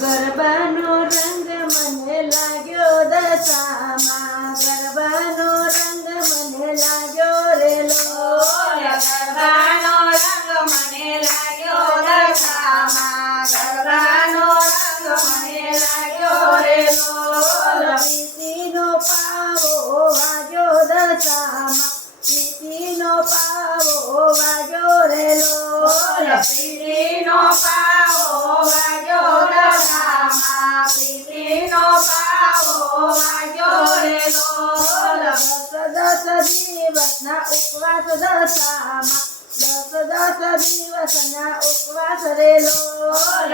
ગરબાનો રંગ મને લાગ્યો દશામાં, ગરબાનો રંગ મને લાગ્યો રે લોલ, ગરબાનો રંગ મને લાગ્યો દશામાં, ગરબાનો રંગ મને લાગ્યો રે લોલ. પ્રીતિનો પાવો વાગ્યો દશામાં, પ્રીતિનો પાવો વાગ્યો રે લોલ, પ્રીતિનો પાવો વાગ્યો દશામાં, પ્રીતિનો પાવો વાગ્યો રે લોલ. દસ દિવસના ઉપવાસ દશામાં, દસ દિવસના ઉપવાસ રે લોલ,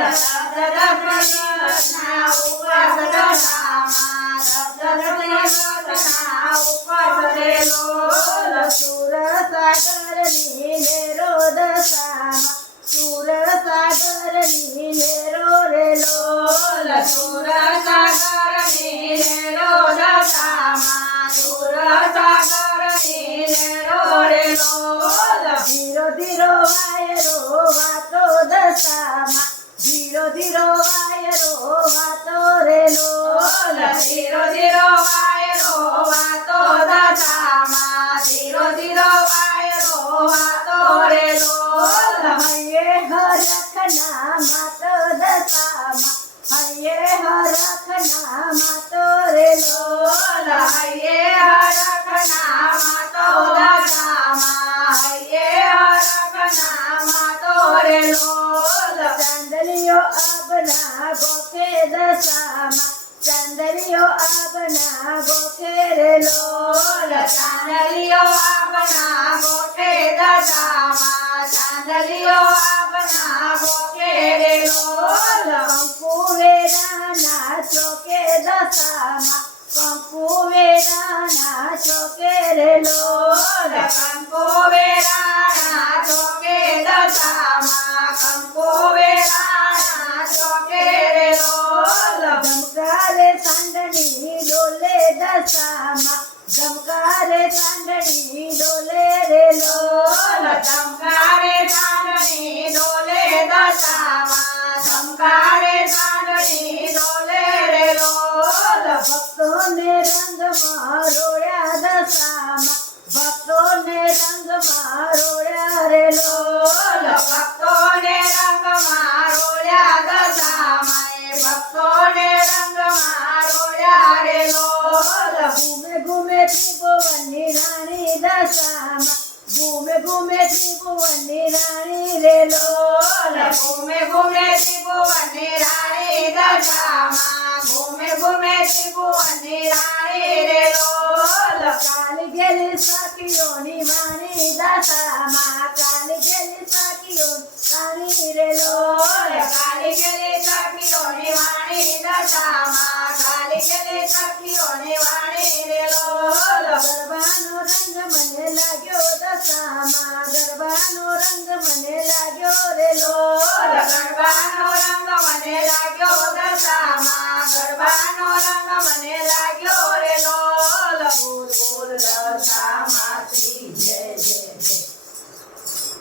દિવસના ઉપવાસ દશામાં, દિવસના ઉપવાસ રે લોલ. સુરસાગરની લેરો દશામાં, સુરસાગરની લેરો રે લોલ, સુરસાગરની લેરો દશામાં, સુરસાગરની લેરો રે લોલ. ધીરો ધીરો વાયરો વાતો દશામાં, ધીરો ધીરો વાયરો વાતો રે લોલ, ધીરો ધીરો વાયરો વાતો દશામાં, ધીરો ધીરો વાયરો વાતો રે લોલ. હૈયે હરખના માતો દશામાં, હૈયે હરખના માતો રે લોલ, હૈયે હરખના માતો દશામાં, હૈયે હરખના માતો રે લોલ. ચાંદલિયો આપના ગોખે દશામાં, ચાંદલિયો આપના ગોખે રે લોલ, ચાંદલિયો આપના ગોઠે દશામાં, ચાંદલિયો આપના ગોઠે રે લોલ. કંકુ વેરાના ચોકે દશામાં, કંકુ વેરાના ચોકે રે લોલ, કંકુ વેરાના ચોકે દશામાં, કંકુ વેરાના ચોકે રે લોલ. ધમકારે સાંડણી ડોલે દશામાં, ધમકારે સાંડણી ડોલે રે લોલ, ધમકારે ચાંદણી ડોલે દશામાં, ધમકારે ચાંદણી ડોલે રે લોલ. ભક્તોને રંગમાં રોળ્યા દશામાં, ભક્તોને રંગમાં રોળ્યા રે લોલ, ભક્તોને રંગમાં રોળ્યા દશામાં, ભક્તોને રંગમાં રોળ્યા રે લોલ. ઘૂમે ઘૂમે ત્રિભુવનની રાણી દશામાં, ઘૂમે ઘૂમે ત્રિભુવનની રાણી રે લોલ, ઘૂમે ઘૂમે ત્રિભુવનની રાણી દશામાં, ઘૂમે ઘૂમે ત્રિભુવનની રાણી રે લોલ. કાલી ગેલી સખીઓની વાણી દશામાં, કાલી ગેલી સખીઓની રાણી રે લોલ,